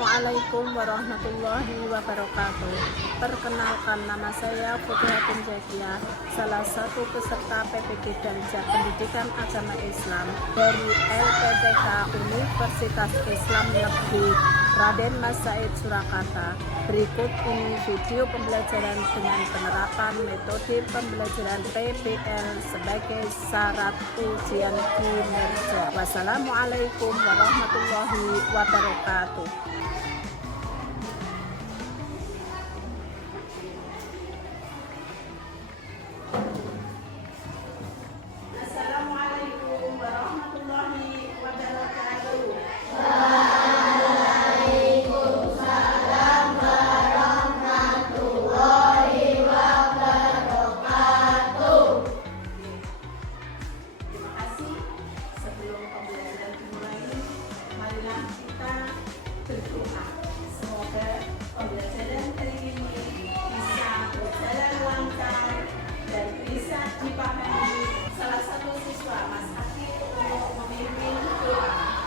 Assalamualaikum warahmatullahi wabarakatuh. Perkenalkan, nama saya Futuhatun Jakia, salah satu peserta PPG Darjah Pendidikan Agama Islam dari LPTK Universitas Islam Negeri Raden Mas Said Surakarta. Berikut ini video pembelajaran dengan penerapan metode pembelajaran PBL sebagai syarat ujian kinerja. Wassalamualaikum warahmatullahi wabarakatuh. Assalamualaikum warahmatullahi wabarakatuh. Waalaikumsalam warahmatullahi wabarakatuh. Terima kasih. Sebelum pembelajaran dimulai, marilah kita berdoa. Semoga pembelajaran hari ini bisa berjalan lancar dan bisa dipahami. Salah satu siswa, Mas Akil, untuk memimpin doa.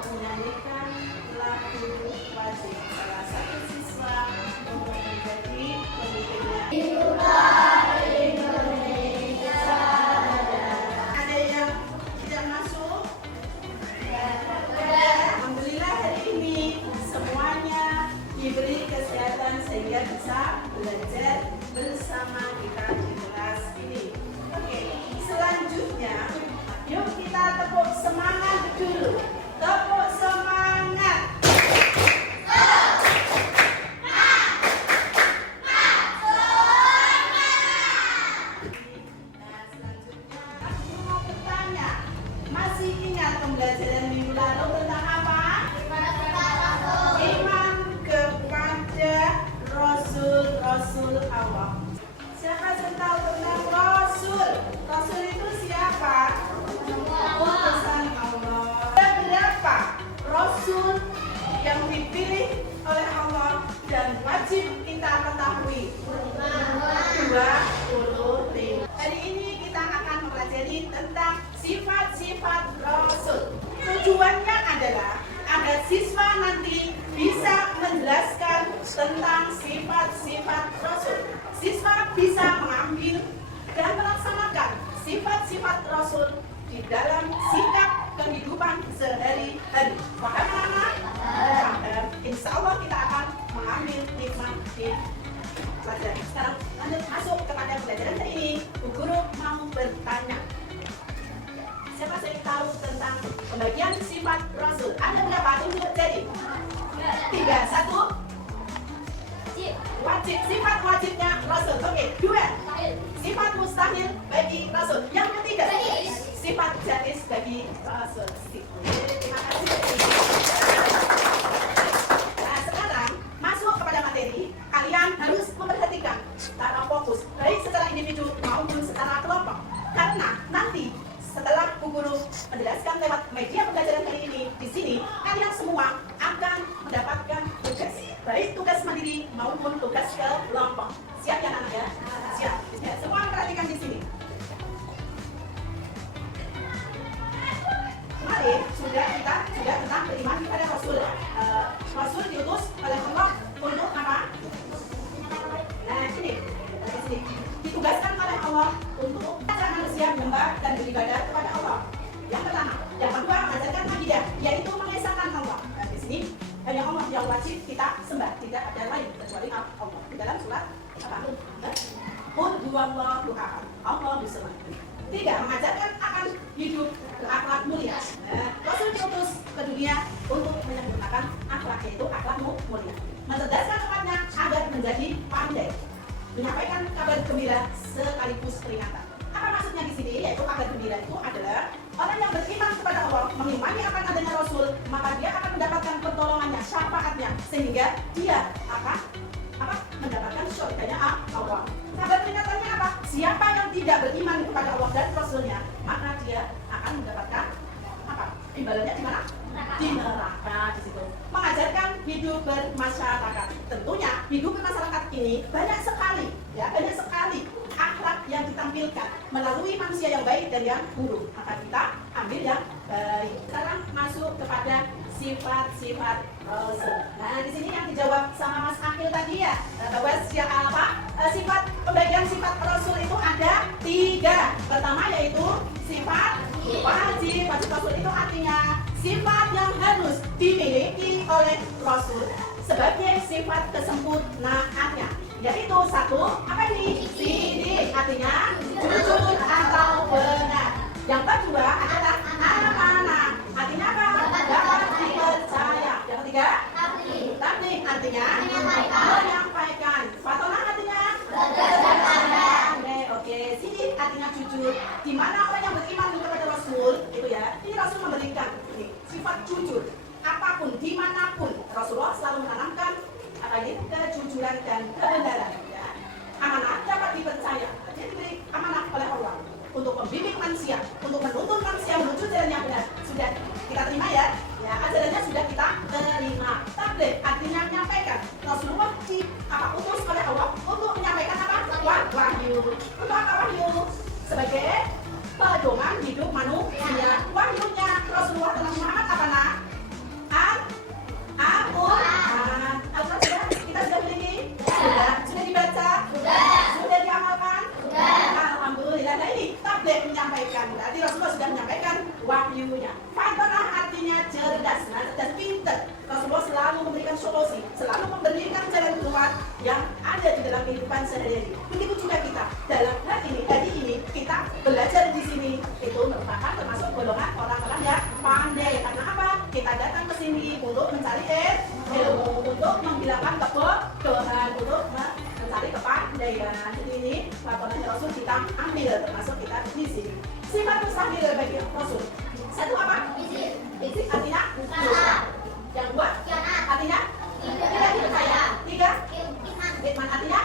Menyanyikan lagu wajib salah satu siswa untuk menjadi pemimpinnya. Ada yang tidak masuk? Alhamdulillah hari ini semuanya diberi kesehatan sehingga bisa belajar bersama kita di kelas ini. Oke, selanjutnya yuk kita tepuk semangat dulu. Tepuk semangat. Nah, selanjutnya aku mau bertanya, masih ingat pembelajaran minggu lalu tentang apa? Iman kepada Rasul Allah. Siapa yang tahu tentang Rasul? Rasul itu siapa? Utusan Allah. Berapa Rasul yang dipilih oleh Allah dan wajib kita ketahui? 25. Hari ini kita akan mempelajari tentang sifat-sifat Rasul. Tujuannya adalah agar siswa nanti bisa menjelaskan tentang sifat-sifat Rasul. Siswa bisa mengambil dan melaksanakan sifat-sifat Rasul di dalam sikap kehidupan sehari-hari. Bagaimana? Insya Allah kita akan mengambil hikmah di pelajaran. Sekarang lanjut masuk kepada pelajaran hari ini. Bu Guru mau bertanya, siapa yang tahu tentang pembagian sifat Rasul? Ada berapa? Tunjuk jadi. 3, 1. Wajib, sifat wajibnya Rasul. Oke, 2. Sifat mustahil bagi Rasul. Yang ketiga, sifat jais bagi Rasul. Terima kasih. Nah, sekarang masuk kepada materi. Kalian harus memperhatikan secara fokus, baik secara individu maupun secara kelompok. Karena nanti setelah Bu Guru menjelaskan lewat media pembelajaran hari ini di sini, kalian sini hanya Allah yang wajib kita sembah, tidak ada lain kecuali Allah. Di dalam surat apa? Qul huwallahu ahad, Allahu samad. Tiga, mengajarkan akan hidup berakhlak mulia. Rasul diutus ke dunia untuk menyempurnakan akhlak, yaitu akhlak mulia. Mencerdaskan umatnya agar menjadi pandai, menyampaikan kabar gembira sekaligus peringatan. Apa maksudnya di sini? Yaitu kabar gembira itu adalah orang yang beriman kepada Allah, mengimani akan adanya Rasul, maka dia akan mendapatkan pertolongannya, syafaatnya, sehingga dia akan mendapatkan syurganya Allah. Kabar peringatannya apa? Siapa yang tidak beriman kepada Allah dan Rasulnya, maka dia akan mendapatkan apa? Imbalannya di mana? Di neraka, di situ. Mengajarkan hidup bermasyarakat. Tentunya hidup bermasyarakat ini banyak sekali akhlak yang ditampilkan melalui manusia yang baik dan yang buruk. Maka kita ambil yang baik. Sekarang masuk kepada sifat-sifat Rasul. Nah, di sini yang dijawab sama Mas Akil tadi ya, bahwa sifat pembagian sifat Rasul itu ada 3. Pertama yaitu sifat wajib. Wajib Rasul itu artinya sifat yang harus dimiliki oleh Rasul sebagai sifat kesempurnaannya, yaitu 1, apa nih? Sidik, artinya jujur atau benar. Yang kedua adalah amanah, artinya apa? Dapat dipercaya. Yang ketiga, tabligh, artinya menyampaikan. Fatonah artinya oke. Sidik artinya jujur. Di mana orang yang beriman kepada Rasul itu ya, ini Rasul memberikan ini sifat jujur. Apapun, dimanapun, Rasulullah selalu menanamkan kejujuran dan kebenaran. Ya. Amanah dapat dipercaya. Jadi diberi amanah oleh Allah untuk membimbing manusia, untuk menuntun manusia menuju jalan yang benar. Sudah kita terima ya. Ya, ajarannya sudah kita terima. Tabligh artinya menyampaikan. Rasulullah utus oleh Allah untuk menyampaikan apa? Wahyu. Untuk apa wahyu? Sebagai pedoman hidup manusia. Wahyunya Rasulullah tentang Muhammad apa nak? Al-Quran kita sudah miliki? Sudah dibaca? Sudah diamalkan? Alhamdulillah. Nah ini tabligh menyampaikan, berarti Rasulullah sudah menyampaikan wahyunya. Fatonah artinya cerdas, cerdas pintar. Rasulullah selalu memberikan solusi, selalu memberikan jalan keluar yang ada di dalam kehidupan sehari-hari. Begitu juga kita dalam hari ini kita belajar di sini itu merupakan termasuk golongan orang-orang yang pandai. Karena apa? Kita datang ke sini untuk mencari ilmu, untuk menghilangkan kebodohan, untuk mencari kepandaian. Jadi ini laporan Rasul kita ambil, termasuk kita di sini. Sifat mustahil bagi Rasul. 1 apa? Izin artinya dosa. Yang 2 artinya tidak dipercaya. 3 Hikman artinya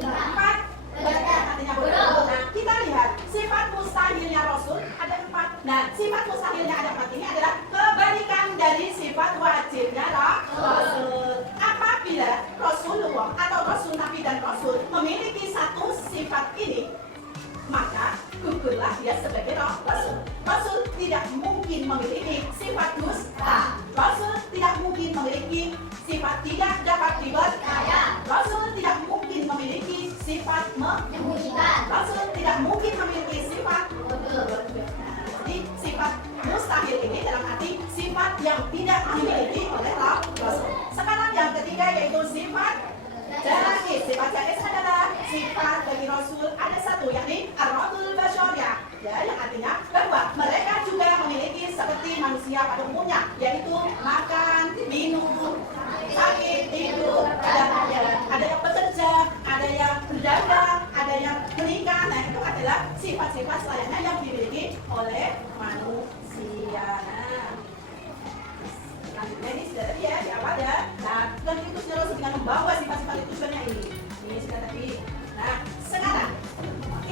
4 Badan artinya bodoh. Nah, kita lihat sifat mustahilnya Rasul ada 4. Nah, sifat mustahilnya ada 4 ini adalah kebalikan dari sifat wajibnya Rasul. Apabila Rasulullah atau Rasul Nabi dan Rasul memiliki satu sifat ini, maka gugurlah dia sebagai Rasul. Rasul tidak mungkin memiliki sifat dusta. Rasul tidak mungkin memiliki sifat tidak dapat dipercaya. Rasul tidak mungkin memiliki sifat menyembunyikan. Rasul tidak mungkin memiliki sifat jadi sifat mustahil ini dalam arti sifat yang tidak dimiliki oleh Rasul. Sekarang yang ketiga yaitu sifat jaiz. Sifat jaiz adalah sifat bagi Rasul ada 1, yakni ar-radul basyariyah, ya, yang artinya bahwa mereka juga memiliki seperti manusia pada umumnya, yaitu makan, minum, sakit, tidur, ada yang bekerja, ada yang berdagang, ada yang menikah. Nah, itu adalah sifat-sifat selayaknya yang dimiliki oleh manusia. Nah, ini sudah tadi ya di awal ya. Nah, dan itu sudah Rasul dengan membawa sifat-sifat itu sebenarnya ini sudah tadi. Nah, sekarang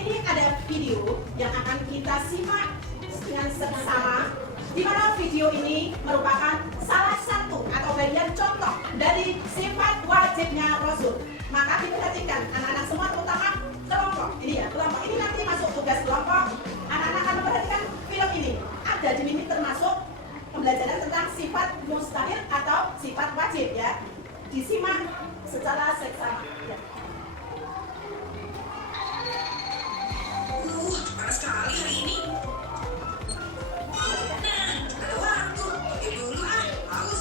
ini ada video yang akan kita simak dengan seksama, di mana video ini merupakan salah satu atau bagian contoh dari sifat wajibnya Rasul. Maka diperhatikan anak-anak semua, terutama kelompok ini ya, kelompok ini nanti masuk tugas kelompok. Anak-anak akan memperhatikan film ini. Ada di sini termasuk pembelajaran tentang sifat mustahil atau sifat wajib ya. Disimak secara seksama. Ya. Panas sekali hari ini. Nah, ada waktu. Dulu haus.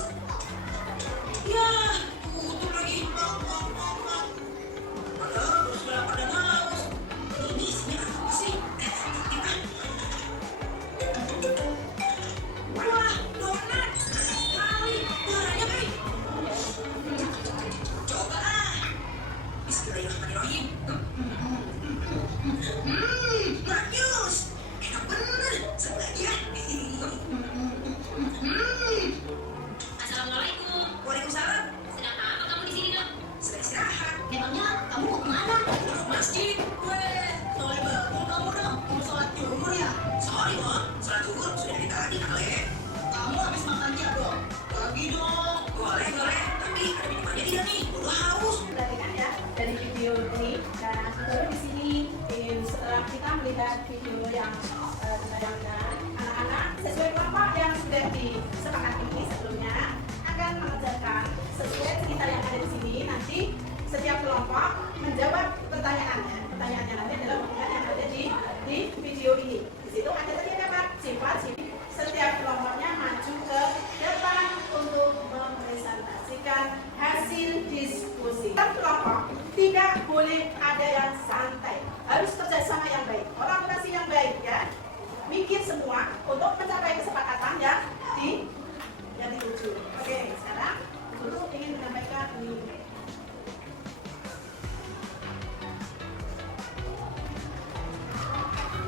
Perhatikan ya dari video ini. Nah, baru di sini setelah kita melihat video yang ditayangkan, anak-anak sesuai kelompok yang sudah disepakati sebelumnya akan mengerjakan sesuai cerita yang ada di sini. Nanti setiap kelompok menjawab pertanyaannya. Pertanyaannya nanti adalah bukan yang ada di video ini. Di situ ada terdapat sifat. Setiap kelompoknya maju ke depan untuk mempresentasikan hasil diskusi. Setiap kelompok tidak boleh ada yang santai, harus kerjasama yang baik, kolaborasi yang baik ya. Mikir semua untuk mencapai kesepakatan yang dituju. Oke, sekarang guru ingin menyampaikan ini.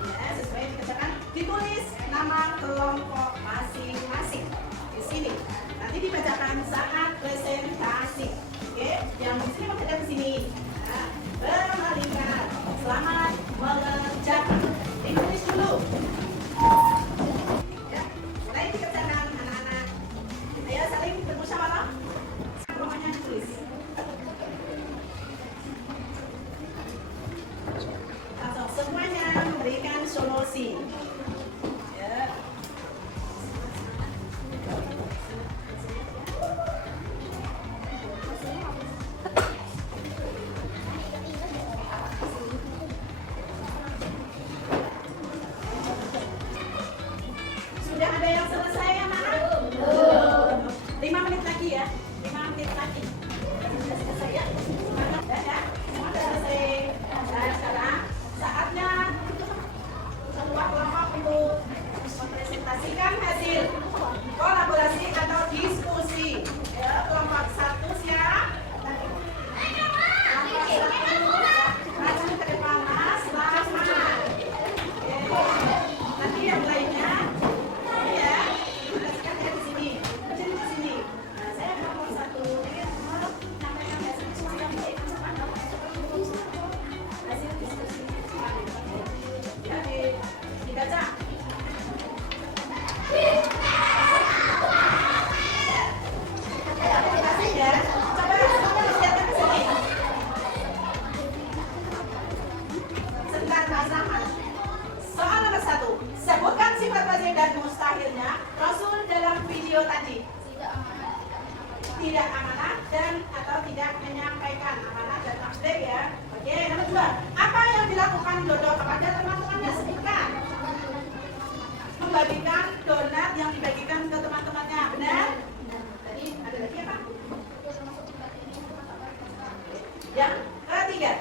Ya, sesuai dikerjakan, ditulis nama kelompok masing-masing di sini. Nanti dibacakan saat presentasi. Oke, yang di sini menghadap ke sini. Nah, bermalingkan. Selamat mengerjakan. Ditulis dulu. Ya, mulai dikerjakan anak-anak. Ayo saling bermusyawarah. Rumahnya ditulis. Langsung semuanya memberikan solusi. Ya. Sudah ada yang selesai anak-anak? 5 menit lagi ya. 5 menit lagi. Sudah selesai ya? Semangat ya? Semua sudah selesai. Nah, sekarang saatnya semua kelompok untuk mempresentasikan hasil kolaborasi atau diskusi. Ya, kelompok 1 siap. Kelompok 1 maju ke depan mas, selamat. Oke. Nanti yang lainnya ya, jelaskan ya di sini. Jadi di sini. Nah, saya kelompok 1 ingin menyampaikan hasil diskusi yang baik. Hasil diskusi. Ya, dibaca. Terima kasih ya. Coba semuanya lihatkan ke sini. Sebentar Mas Rahmat. Soal nomor 1. Sebutkan sifat wajib dan mustahilnya Rasul dalam video tadi. Tidak amanah dan atau tidak menyampaikan amanah dan tabligh ya. Oke, nomor 2. Apa yang dilakukan Dodo kepada teman-temannya? Sebutkan. Membagikan donat yang dibagikan ke teman-temannya. Benar? Tadi ada lagi apa? Yang ketiga.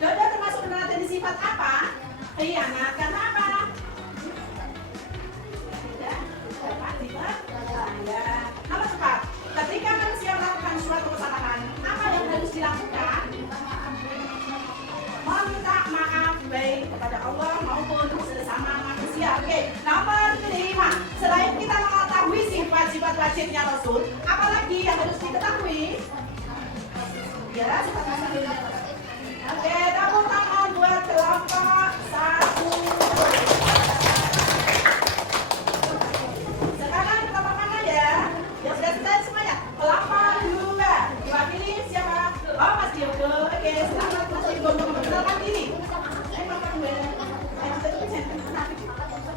Dodo termasuk meneladani dari sifat apa? Khianat. Karena apa? Tidak dapat dipercaya. Nomor 4. Ketika manusia melakukan suatu kesalahan, apa yang harus dilakukan? Meminta maaf baik kepada Allah maupun sesama manusia. Oke, nomor 5. Selain kita mengetahui sifat-sifat wajibnya Rasul, apalagi yang harus diketahui? Ya, sifat wajibnya. Oke, tepuk tangan buat kelompok 1. Sekarang kelompok mana ya? Yang sudah selesai semuanya. Kelompok 2. Diwakili siapa? Oh, Mas Diogo. Oke, selamat Mas Diogo untuk memperkenalkan diri. Kelompok 2.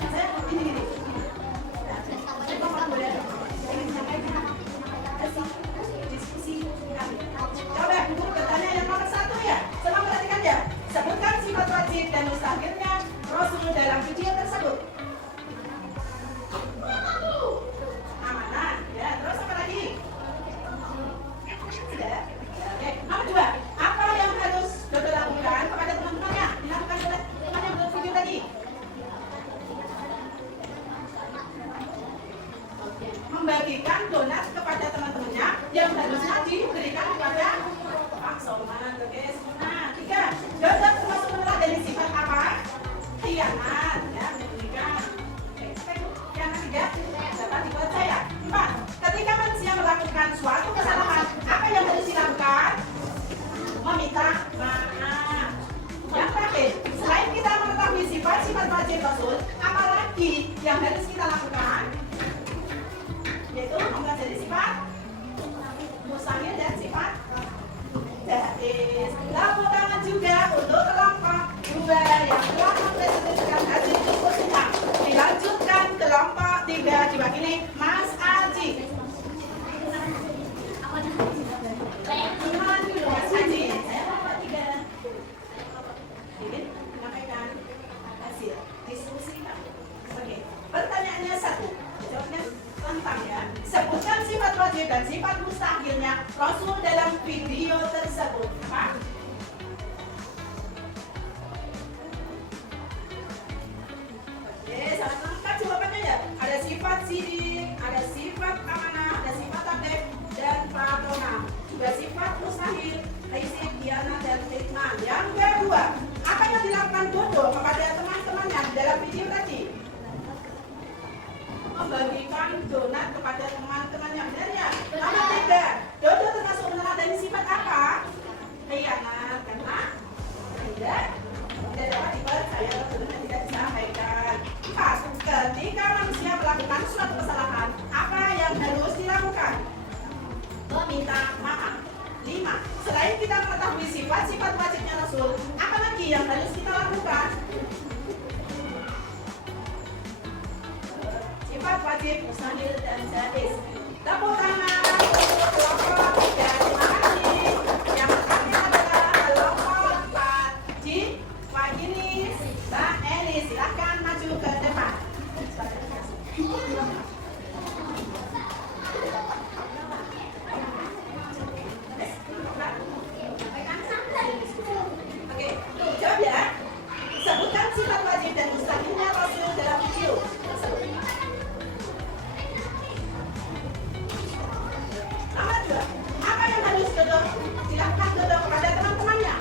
Saya ini. Kelompok 2. Ingin sampaikan diskusi kami. Coba guru bertanya yang nomor 1 ya. Selamat perhatikan ya. Sebutkan sifat wajib dan mustahilnya Rasul dalam video tersebut. Amanah. Ya, terus apa lagi? Sudah. Oke, nomor 2. Apa yang harus Dodo lakukan kepada teman-temannya? Dilakukan oleh teman yang menonton video tadi. Membagikan donat kepada teman-temannya yang harusnya diberikan kepada Pak Soman. Oke, nah 3. Dodo termasuk meneladani sifat apa? Khianat. Ya, memberikan. Oke, khianat tidak dapat dipercaya. 4. Ketika manusia melakukan suatu kesalahan, apa yang harus dilakukan? Meminta maaf. Yang terakhir, selain kita mengetahui sifat-sifat wajib Rasul, apalagi yang harus kita lakukan? Yaitu mempelajari sifat mustahil dan mustahilnya Rasul dalam video tersebut. Apa? Oke, sangat lengkap jawabannya ya. Ada sifat sidik, ada sifat amanah, ada sifat tabligh dan patronah. Juga sifat mustahil, haizib, diana, dan hikmah. Yang kedua, apa yang dilakukan Dodo kepada teman-temannya dalam video tadi? Membagikan donat kepada teman-temannya, benar ya? Nomor 3, Dodo termasuk meneladani sifat apa? Khianat, karena tidak dapat dipercaya Rasul dan tidak disampaikan. 4, ketika manusia melakukan suatu kesalahan, apa yang harus dilakukan? Meminta maaf. 5, selain kita mengetahui sifat-sifat wajibnya Rasul, apa lagi yang harus kita lakukan? Sifat wajib, mustahil, dan jaiz. Tepuk tangan untuk kelompok 3. Terima kasih. Yang terakhir adalah kelompok 4. Pak Ginis, Mbak Eli, silahkan maju ke depan. Oke, jawab ya. Sebutkan sifat wajib dan mustahilnya Rasul dalam video tersebut. Nomor 2, apa yang harus Dodo dilakukan Dodo kepada teman-temannya?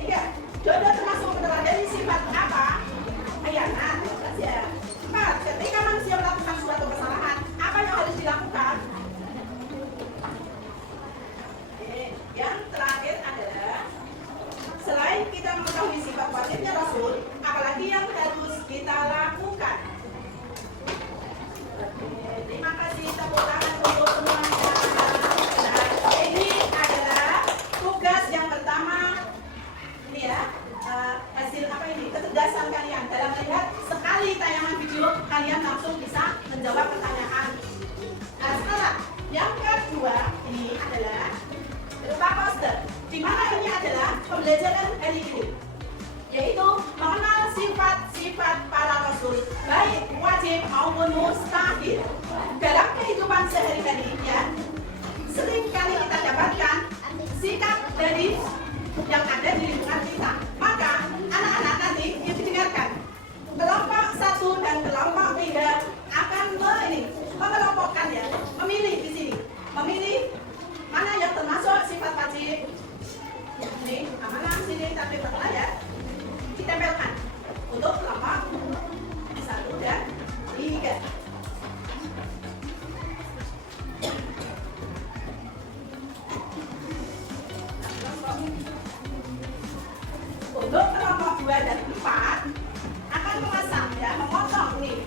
Tiga, Dodo termasuk meneladani sifat apa? Khianat. Ya. 4, ketika manusia melakukan suatu kesalahan, apa yang harus dilakukan? Oke, yang terakhir adalah selain kita mengetahui sifat wajibnya Rasul, apalagi yang harus kita lakukan? Oke, terima kasih, tepuk tangan untuk semuanya. Nah, ini adalah tugas yang pertama. Ini ya, hasil apa ini? Kecerdasan kalian dalam melihat sekali tayangan video, kalian langsung bisa menjawab pertanyaan. Nah, sekarang yang kedua ini adalah berupa poster, di mana ini adalah pembelajaran hari ini, yaitu mengenal sifat-sifat para Rasul, baik wajib maupun mustahil. Dalam kehidupan sehari-hari ya, sering kali kita dapatkan sikap dari yang ada di lingkungan kita. Maka anak-anak nanti yang didengarkan, kelompok 1 dan kelompok 3 akan mengelompokkan ya, memilih di sini, memilih mana yang termasuk sifat wajib. Ini amanah, sini tapi patronah ya, ditempelkan untuk kelompok 1 dan 3. Untuk kelompok 2 dan 4 akan memasang ya, memotong nih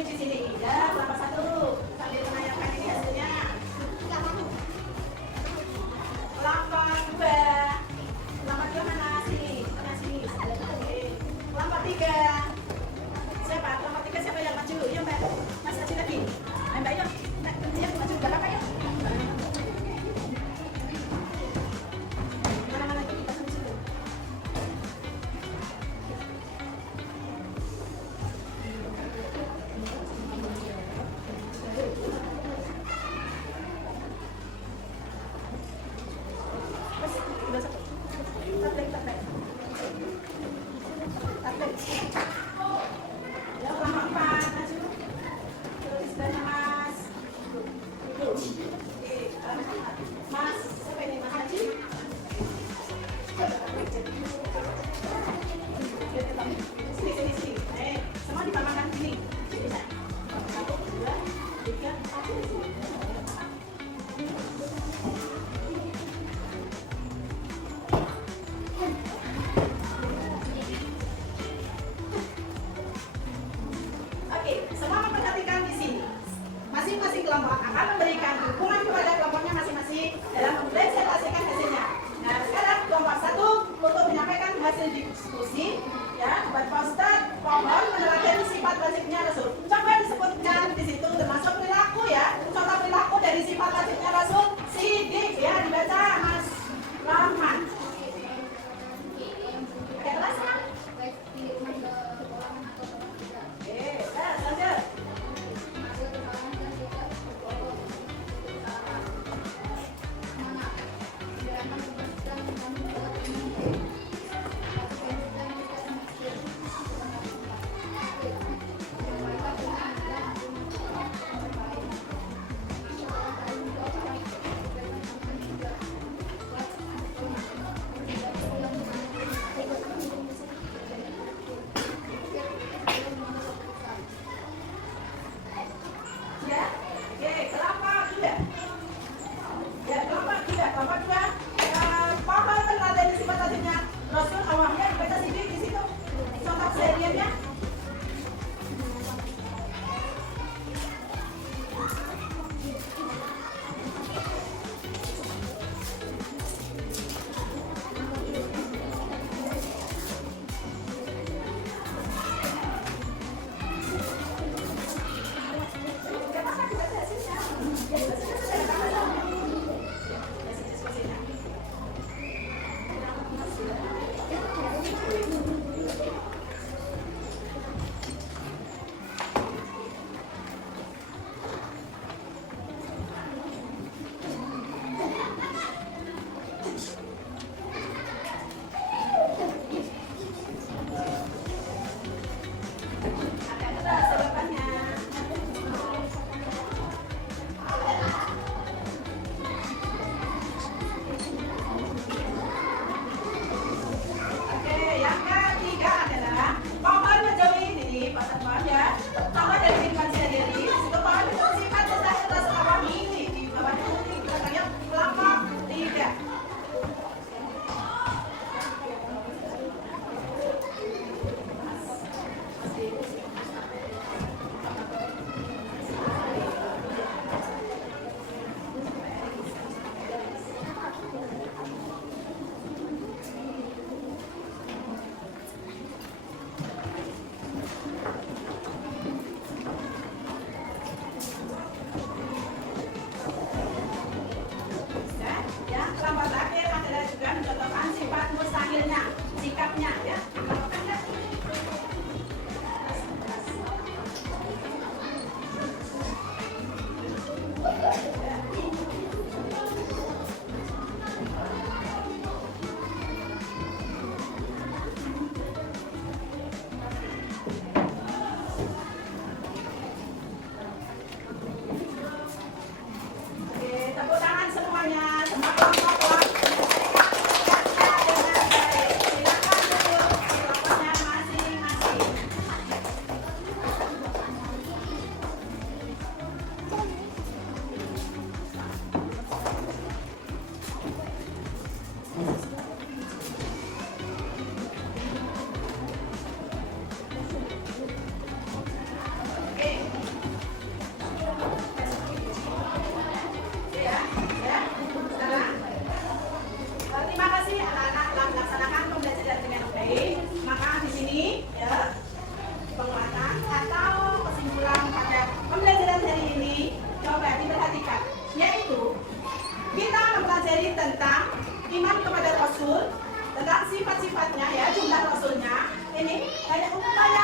di sini. Ya, kelompok 1 sambil menanyakan ini hasilnya. Kelompok 2. Kelompok 2 mana? Sini, tengah sini. Oke. Kelompok 3. Siapa? Kelompok 3 siapa yang maju? Yuk Mbak. Mas Haji lagi. Ayo Mbak, yuk. Mbak, dia maju ke belakang yuk. Mana-mana lagi kita maju. Semua ditambahkan sini. Satu, dua, tiga, empat. Oke, semua memperhatikan di sini. Masing-masing kelompok akan memberikan dukungan kepada kelompoknya masing-masing dalam mempresentasikan hasilnya. Nah, sekarang kelompok 1 untuk menyampaikan hasil diskusi, ya, buat poster pohon meneladani sifat wajibnya Rasul. Coba disebutkan di situ termasuk perilaku ya. Contoh perilaku dari sifat wajibnya Rasul. Sidik ya, dibaca Mas Rahman. Ada kelas kan? Oke, lanjut.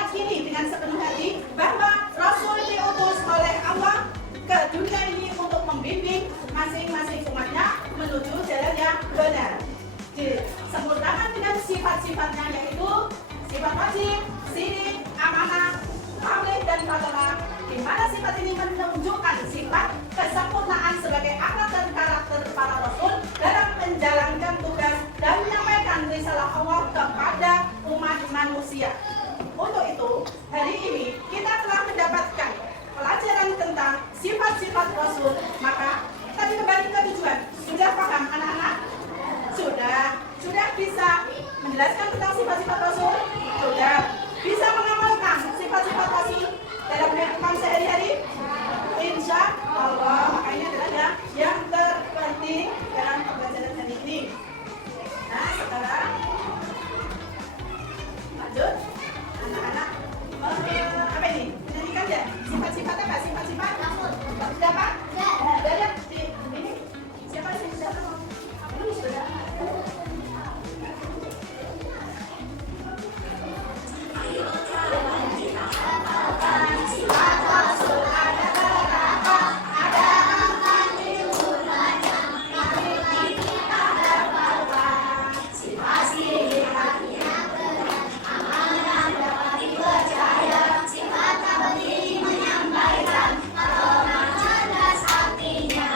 meyakini dengan sepenuh hati bahwa Rasul diutus oleh Allah ke dunia ini untuk membimbing masing-masing umatnya menuju jalan yang benar. Disempurnakan dengan sifat-sifatnya, yaitu sifat wajib, sidik, amanah, pamrih, dan patona, di mana sifat ini menunjukkan sifat kesempurnaan sebagai akhlak dan karakter para rasul dalam menjalankan tugas dan menyampaikan risalah Allah kepada umat manusia. Untuk itu, hari ini kita telah mendapatkan pelajaran tentang sifat-sifat rasul. Maka tadi kembali ke tujuan. Sudah paham anak-anak? Sudah bisa menjelaskan tentang sifat-sifat rasul? Sudah bisa mengamalkan sifat-sifat rasul dalam kehidupan sehari-hari? Insya Allah. Makanya adalah yang terpenting dalam pembelajaran hari ini. Nah, sekarang lanjut. Anak-anak, apa ini? Menyanyikan ya? Sifat-sifat apa? Sifat-sifat rasul. Sudah Pak? Sudah ya? Ini siapa sih? Siapa mau? Ini sudah. Sifat rasul ada beberapa, ada angkat di mulanya, memiliki ada berapa. Sifat-sifatnya benar, amanah dapat dipercaya, sifat tak berdiri menyampaikan, patona cerdas artinya.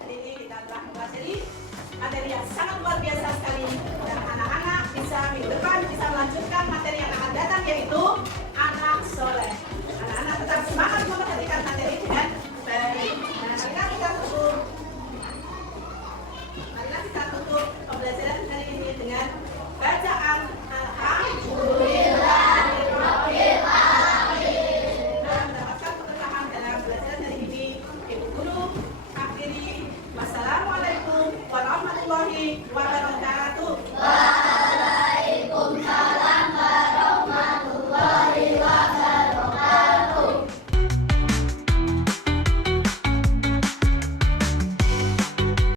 Hari ini kita telah mempelajari materi yang sangat luar biasa sekali, dan anak-anak bisa minggu depan bisa melanjutkan materi yang akan datang, yaitu anak soleh. Anak-anak tetap semangat memperhatikan materi dengan